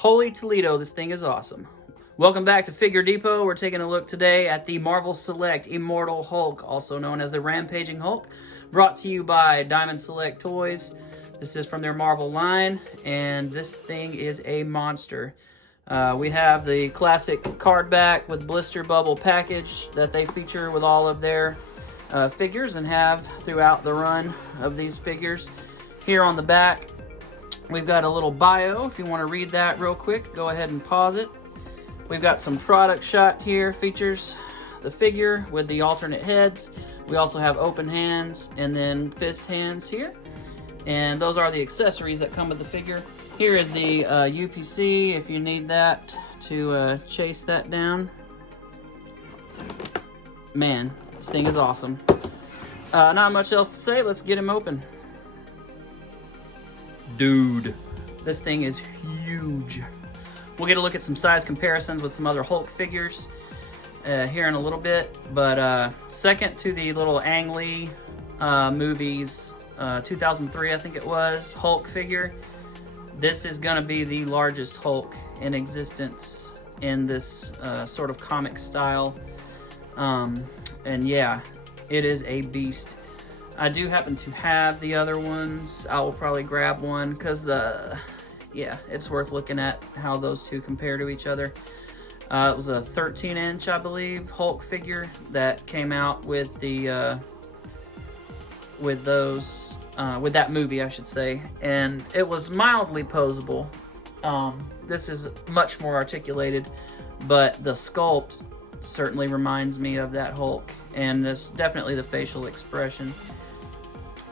Holy Toledo, this thing is awesome. Welcome back to Figure Depot. We're taking a look today at the Marvel Select Immortal Hulk, also known as the Rampaging Hulk, brought to you by Diamond Select Toys. This is from their Marvel line, and this thing is a monster. We have the classic card back with blister bubble package that they feature with all of their figures and have throughout the run of these figures. Here on the back, we've got a little bio. If you want to read that real quick, go ahead and pause it. We've got some product shot here, features the figure with the alternate heads. We also have open hands and then fist hands here. And those are the accessories that come with the figure. Here is the UPC if you need that to chase that down. Man, this thing is awesome. Not much else to say, let's get him open. Dude, this thing is huge. We'll get a look at some size comparisons with some other Hulk figures here in a little bit. But second to the little Ang Lee movies, 2003 I think it was, Hulk figure, this is going to be the largest Hulk in existence in this sort of comic style. And yeah, it is a beast. I do happen to have the other ones. I will probably grab one because, yeah, it's worth looking at how those two compare to each other. It was a 13-inch, I believe, Hulk figure that came out with the with that movie, I should say, and it was mildly posable. This is much more articulated, but the sculpt certainly reminds me of that Hulk, and it's definitely the facial expression.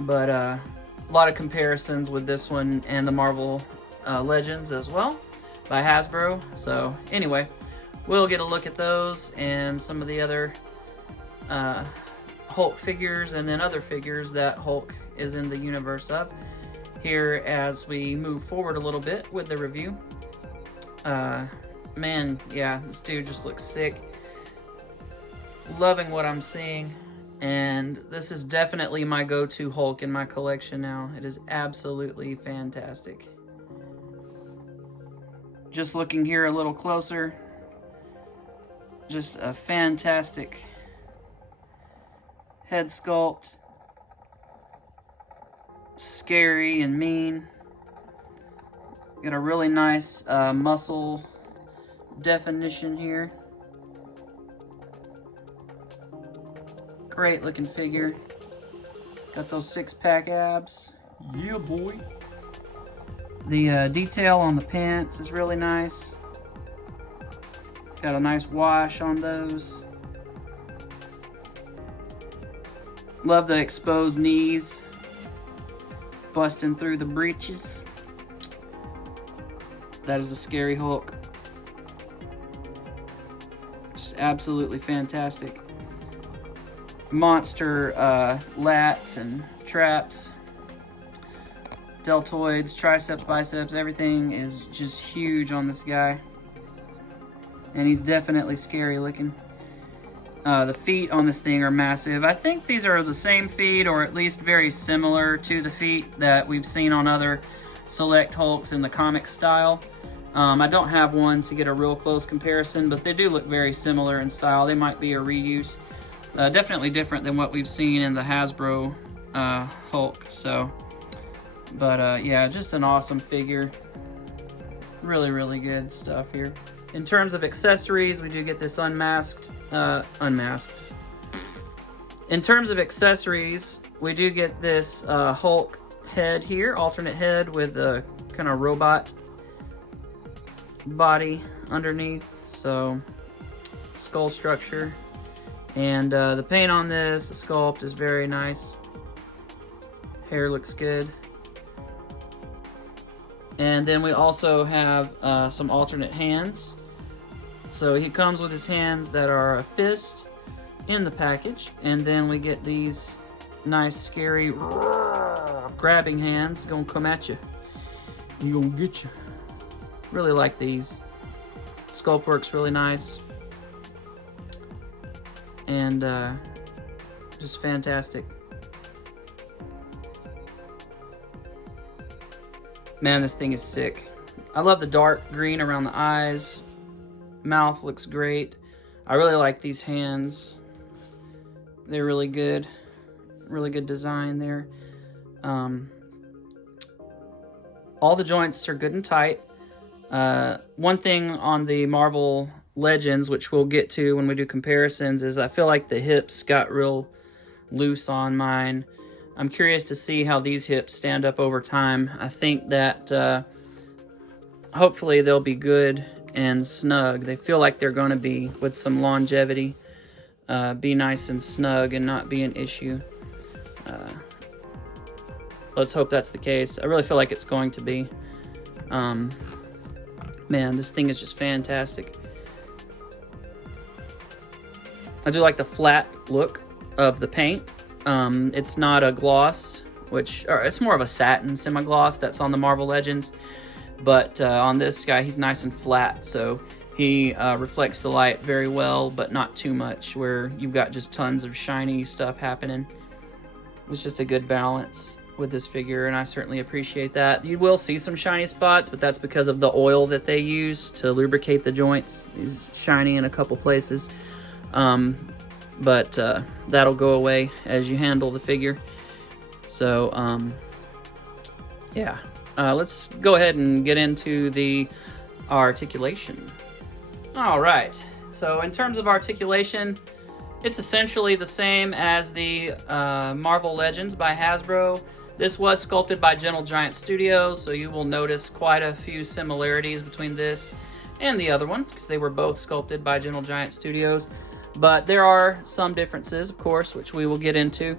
But a lot of comparisons with this one and the Marvel Legends as well by Hasbro. So anyway, we'll get a look at those and some of the other Hulk figures and then other figures that Hulk is in the universe of here as we move forward a little bit with the review. Man, yeah, this dude just looks sick. Loving what I'm seeing. And this is definitely my go-to Hulk in my collection now. It is absolutely fantastic. Just looking here a little closer. Just a fantastic head sculpt. Scary and mean. Got a really nice muscle definition here. Great looking figure. Got those six-pack abs. Yeah, boy. The detail on the pants is really nice. Got a nice wash on those. Love the exposed knees busting through the breeches. That is a scary Hulk. Just absolutely fantastic. Monster lats and traps, deltoids, triceps, biceps, everything is just huge on this guy. And he's definitely scary looking. The feet on this thing are massive. I think these are the same feet, or at least very similar to the feet that we've seen on other Select Hulks in the comic style. I don't have one to get a real close comparison, but they do look very similar in style. They might be a reuse. Definitely different than what we've seen in the Hasbro Hulk. So, but yeah, just an awesome figure. Really, really good stuff here. In terms of accessories, we do get this unmasked. In terms of accessories, we do get this Hulk head here, alternate head with a kind of robot body underneath. So, skull structure. And the paint on this, the sculpt is very nice. Hair looks good. And then we also have some alternate hands. So he comes with his hands that are a fist in the package. And then we get these nice, scary, grabbing hands gonna come at you. You gonna get you. Really like these. Sculpt works really nice. And just fantastic. Man, this thing is sick. I love the dark green around the eyes. Mouth looks great. I really like these hands. They're really good. Really good design there. All the joints are good and tight. One thing on the Marvel Legends, which we'll get to when we do comparisons, is I feel like the hips got real loose on mine. I'm curious to see how these hips stand up over time. I think that hopefully they'll be good and snug. They feel like they're going to be, with some longevity, be nice and snug and not be an issue. Let's hope that's the case. I really feel like it's going to be. Man, this thing is just fantastic. I do like the flat look of the paint. It's not a gloss, or it's more of a satin semi-gloss that's on the Marvel Legends. But on this guy, he's nice and flat, so he reflects the light very well, but not too much, where you've got just tons of shiny stuff happening. It's just a good balance with this figure, and I certainly appreciate that. You will see some shiny spots, but that's because of the oil that they use to lubricate the joints. He's shiny in a couple places, but that'll go away as you handle the figure. So yeah, let's go ahead and get into the articulation. All right, so in terms of articulation, it's essentially the same as the Marvel Legends by Hasbro. This was sculpted by Gentle Giant Studios, so you will notice quite a few similarities between this and the other one, because they were both sculpted by Gentle Giant Studios. But there are some differences, of course, which we will get into.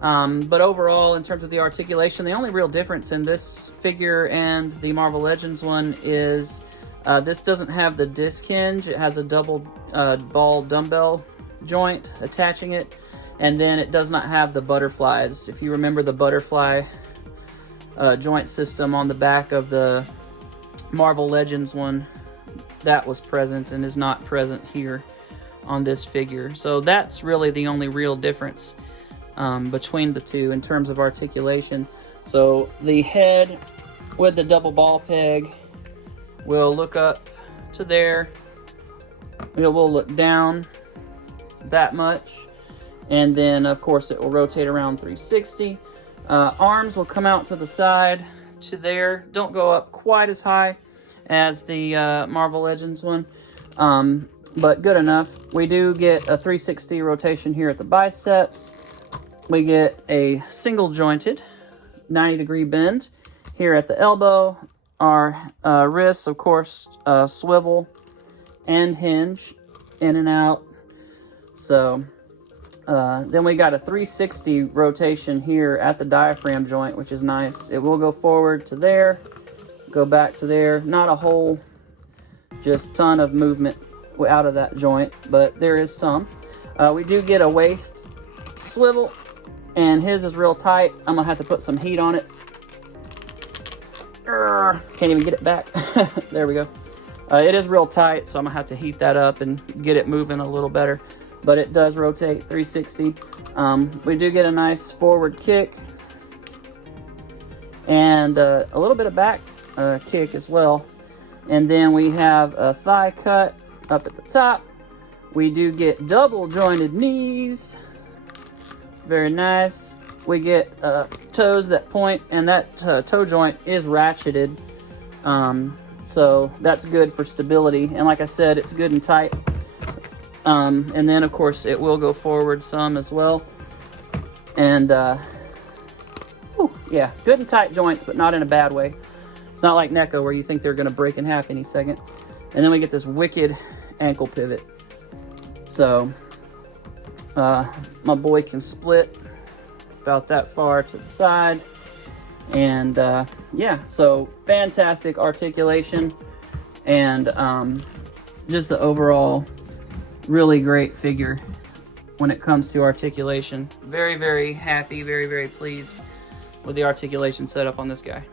But overall, in terms of the articulation, the only real difference in this figure and the Marvel Legends one is this doesn't have the disc hinge. It has a double ball dumbbell joint attaching it, and then it does not have the butterflies. If you remember the butterfly joint system on the back of the Marvel Legends one, that was present and is not present here on this figure. So that's really the only real difference between the two in terms of articulation. So the head with the double ball peg will look up to there. It will look down that much, and then of course it will rotate around 360. Arms will come out to the side to there. Don't go up quite as high as the Marvel Legends one, but good enough. We do get a 360 rotation here at the biceps. We get a single jointed 90-degree bend here at the elbow. Our wrists, of course, swivel and hinge in and out. So then we got a 360 rotation here at the diaphragm joint, which is nice. It will go forward to there, go back to there. Not a whole, just ton of movement out of that joint, but there is some. We do get a waist swivel, and his is real tight. I'm gonna have to put some heat on it. Can't even get it back. There we go. It is real tight, so I'm gonna have to heat that up and get it moving a little better. But it does rotate 360. We do get a nice forward kick and a little bit of back kick as well. And then we have a thigh cut up at the top. We do get double jointed knees. Very nice. We get toes that point, and that toe joint is ratcheted. So that's good for stability. And like I said, it's good and tight. And then, of course, it will go forward some as well. And, yeah, good and tight joints, but not in a bad way. It's not like NECA where you think they're going to break in half any second. And then we get this wicked ankle pivot. So, my boy can split about that far to the side. And, yeah, so fantastic articulation. And just the overall really great figure when it comes to articulation. Very, very happy, very, very pleased with the articulation setup on this guy.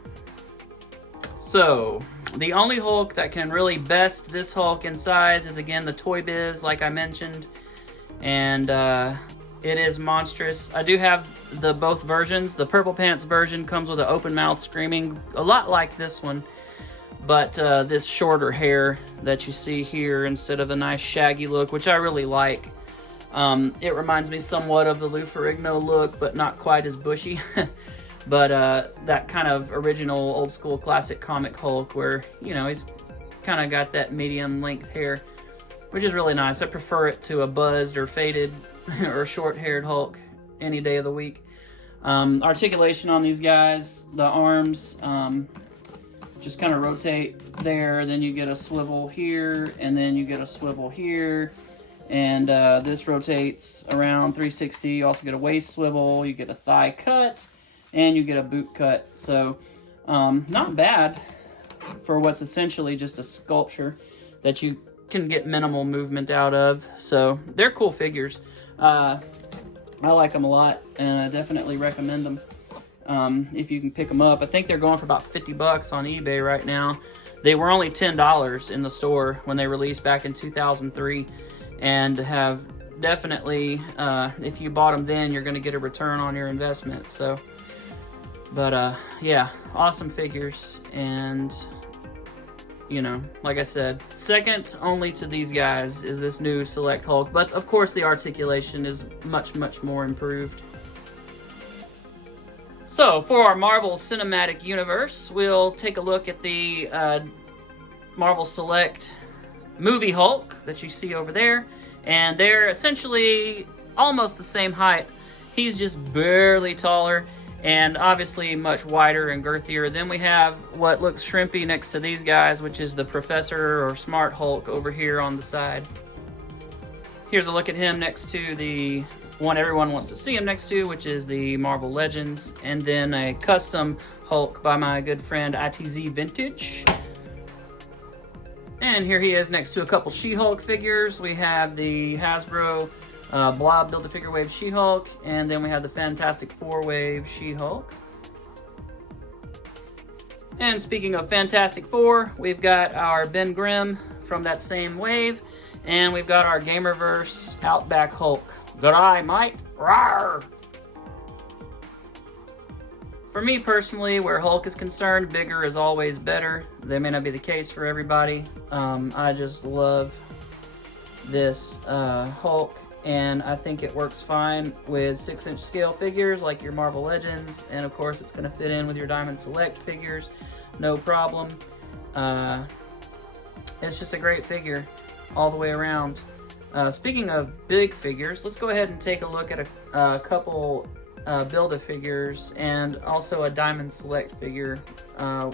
So, the only Hulk that can really best this Hulk in size is, again, the Toy Biz, like I mentioned. And it is monstrous. I do have both versions. The Purple Pants version comes with an open mouth screaming, a lot like this one. but this shorter hair that you see here instead of a nice shaggy look, which I really like. It reminds me somewhat of the Lou Ferrigno look, but not quite as bushy. But that kind of original old school classic comic Hulk where, you know, he's kind of got that medium length hair, which is really nice. I prefer it to a buzzed or faded or short haired Hulk any day of the week. Articulation on these guys, the arms just kind of rotate there, then you get a swivel here, and then you get a swivel here, and this rotates around 360. You also get a waist swivel, you get a thigh cut, and you get a boot cut. So not bad for what's essentially just a sculpture that you can get minimal movement out of. So they're cool figures. I like them a lot, and I definitely recommend them if you can pick them up. I think they're going for about 50 bucks on eBay right now. They were only $10 in the store when they released back in 2003, and have definitely, if you bought them then, you're going to get a return on your investment. So, but yeah, awesome figures. And you know, like I said, second only to these guys is this new Select Hulk, but of course the articulation is much, much more improved. So for our Marvel Cinematic Universe, we'll take a look at the Marvel Select Movie Hulk that you see over there, and they're essentially almost the same height. He's just barely taller, and obviously much wider and girthier. Then we have what looks shrimpy next to these guys, which is the Professor or Smart Hulk over here on the side. Here's a look at him next to the one everyone wants to see him next to, which is the Marvel Legends, and then a custom Hulk by my good friend ITZ Vintage. And here he is next to a couple She-Hulk figures. We have the Hasbro Blob Build-A-Figure Wave She-Hulk, and then we have the Fantastic Four Wave She-Hulk. And speaking of Fantastic Four, we've got our Ben Grimm from that same wave, and we've got our Gamerverse Outback Hulk. Good eye, mate. Rawr! For me personally, where Hulk is concerned, bigger is always better. That may not be the case for everybody. I just love this Hulk, and I think it works fine with 6-inch scale figures like your Marvel Legends, and of course it's going to fit in with your Diamond Select figures, no problem. It's just a great figure all the way around. Speaking of big figures, let's go ahead and take a look at a couple Build-A-Figures and also a Diamond Select figure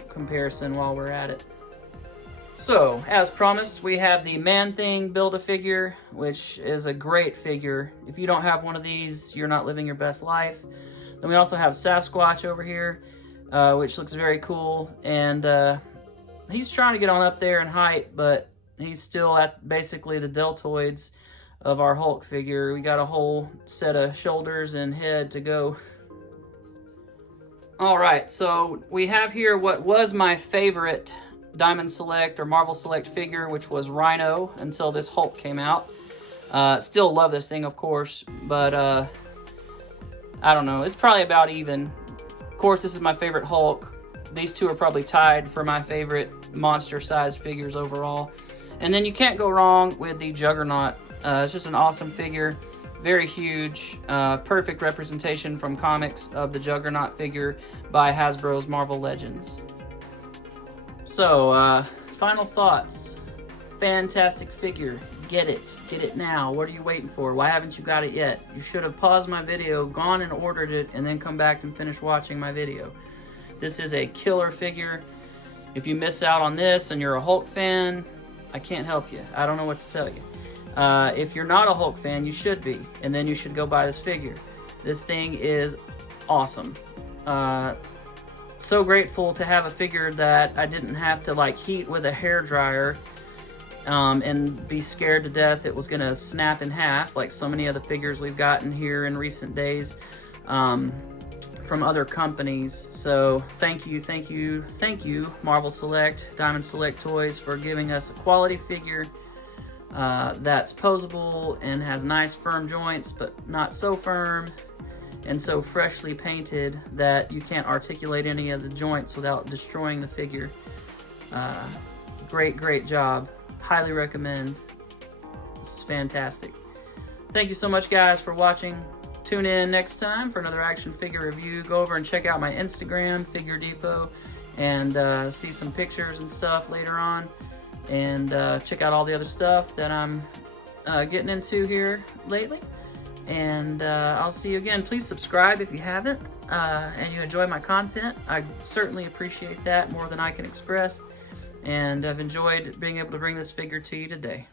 comparison while we're at it. So, as promised, we have the Man-Thing Build-A-Figure, which is a great figure. If you don't have one of these, you're not living your best life. Then we also have Sasquatch over here, which looks very cool. And he's trying to get on up there in height, but he's still at basically the deltoids of our Hulk figure. We got a whole set of shoulders and head to go. Alright, so we have here what was my favorite Diamond Select or Marvel Select figure, which was Rhino, until this Hulk came out. Still love this thing, of course, but I don't know. It's probably about even. Of course, this is my favorite Hulk. These two are probably tied for my favorite monster-sized figures overall. And then you can't go wrong with the Juggernaut. It's just an awesome figure. Very huge. Perfect representation from comics of the Juggernaut figure by Hasbro's Marvel Legends. So, final thoughts. Fantastic figure. Get it. Get it now. What are you waiting for? Why haven't you got it yet? You should have paused my video, gone and ordered it, and then come back and finish watching my video. This is a killer figure. If you miss out on this and you're a Hulk fan, I can't help you. I don't know what to tell you. If you're not a Hulk fan, you should be, and then you should go buy this figure. This thing is awesome. So grateful to have a figure that I didn't have to like heat with a hairdryer and be scared to death it was gonna snap in half like so many other figures we've gotten here in recent days from other companies. So thank you Marvel Select, Diamond Select Toys, for giving us a quality figure that's posable and has nice firm joints, but not so firm and so freshly painted that you can't articulate any of the joints without destroying the figure. Great job. Highly recommend. This is fantastic. Thank you so much, guys, for watching. Tune in next time for another action figure review. Go over and check out my Instagram, Figure Depot, and see some pictures and stuff later on. And check out all the other stuff that I'm getting into here lately. And I'll see you again. Please subscribe if you haven't and you enjoy my content. I certainly appreciate that more than I can express. And I've enjoyed being able to bring this figure to you today.